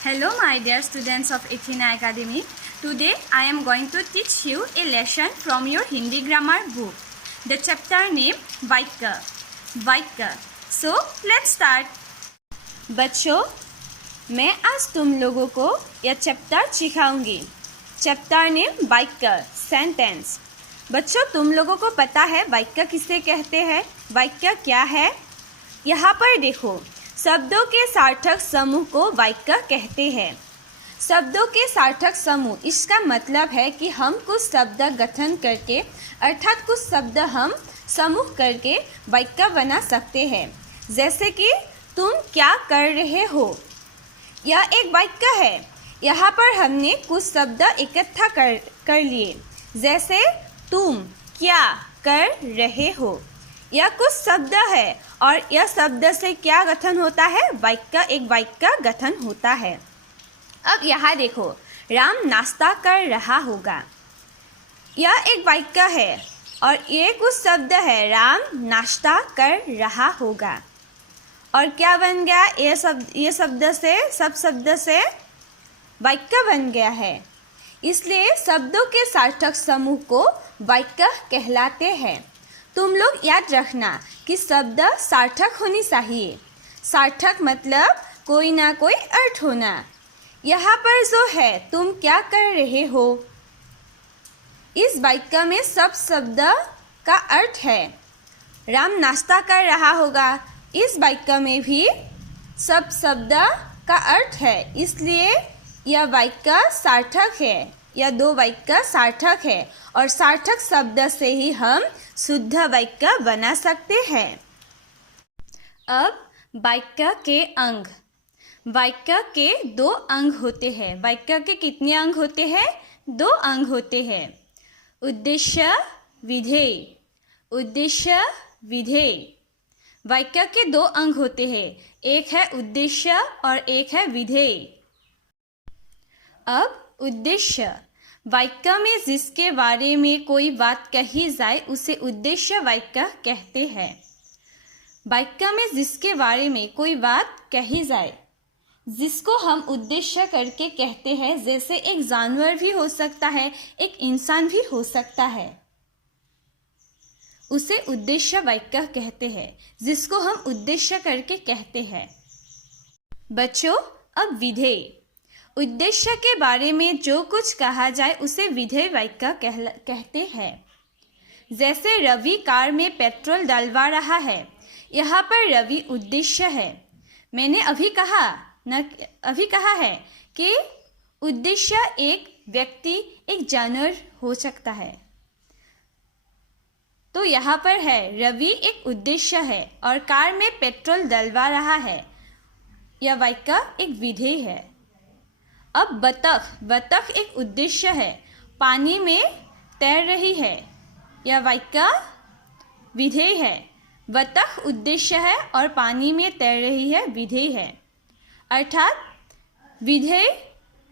Hello my dear students of Athena Academy. Today I am going to teach you a lesson from your Hindi grammar book. The chapter name Vaikya. Vaikya. So let's start. बच्चों, मैं आज तुम लोगों को यह chapter सिखाऊंगी. Chapter name वाक्य, sentence. बच्चों, तुम लोगों को पता है वाक्य किसे कहते हैं? वाक्य क्या है? यहाँ पर देखो, शब्दों के सार्थक समूह को वाक्य कहते हैं. शब्दों के सार्थक समूह, इसका मतलब है कि हम कुछ शब्द गठन करके अर्थात कुछ शब्द हम समूह करके वाक्य बना सकते हैं. जैसे कि तुम क्या कर रहे हो, यह एक वाक्य है. यहाँ पर हमने कुछ शब्द इकट्ठा कर लिए. जैसे तुम क्या कर रहे हो, यह कुछ शब्द है और यह शब्द से क्या गठन होता है? वाक्य, एक वाक्य गठन होता है. अब यहाँ देखो, राम नाश्ता कर रहा होगा, यह एक वाक्य है और ये कुछ शब्द है. राम नाश्ता कर रहा होगा और क्या बन गया? ये शब्द से, सब शब्द से वाक्य बन गया है. इसलिए शब्दों के सार्थक समूह को वाक्य कहलाते हैं. तुम लोग याद रखना कि शब्द सार्थक होनी चाहिए. सार्थक मतलब कोई ना कोई अर्थ होना. यहाँ पर जो है तुम क्या कर रहे हो, इस वाक्य में सब शब्द का अर्थ है. राम नाश्ता कर रहा होगा, इस वाक्य में भी सब शब्द का अर्थ है. इसलिए यह वाक्य सार्थक है. यह दो वाक्य सार्थक है और सार्थक शब्द से ही हम शुद्ध वाक्य बना सकते हैं. अब वाक्य के अंग. वाक्य के दो अंग होते हैं. वाक्य के कितने अंग होते हैं? दो अंग होते हैं. उद्देश्य, विधेय. उद्देश्य, विधेय. वाक्य के दो अंग होते हैं, एक है उद्देश्य और एक है विधेय. अब उद्देश्य, वाक्य में जिसके बारे में कोई बात कही जाए उसे उद्देश्य वाक्य कहते हैं. वाक्य में जिसके बारे में कोई बात कही जाए, जिसको हम उद्देश्य करके कहते हैं, जैसे एक जानवर भी हो सकता है, एक इंसान भी हो सकता है, उसे उद्देश्य वाक्य कहते हैं, जिसको हम उद्देश्य करके कहते हैं. बच्चों, अब विधेय. उद्देश्य के बारे में जो कुछ कहा जाए उसे विधेय वाक्य कहते हैं. जैसे रवि कार में पेट्रोल डलवा रहा है, यहाँ पर रवि उद्देश्य है. मैंने अभी कहा है कि उद्देश्य एक व्यक्ति, एक जानवर हो सकता है. तो यहाँ पर है रवि एक उद्देश्य है और कार में पेट्रोल डलवा रहा है, यह वाक्य एक विधेय है. अब बतख. बतख एक उद्देश्य है, पानी में तैर रही है, यह वाक्य विधेय है. बतख उद्देश्य है और पानी में तैर रही है, विधेय है. अर्थात विधेय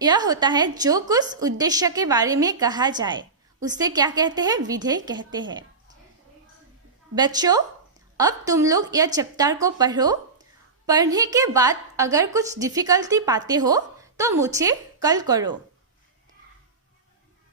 यह होता है जो कुछ उद्देश्य के बारे में कहा जाए उसे क्या कहते हैं? विधेय कहते हैं. बच्चों, अब तुम लोग यह चैप्टर को पढ़ो. पढ़ने के बाद अगर कुछ डिफिकल्टी पाते हो तो मुझे कॉल करो.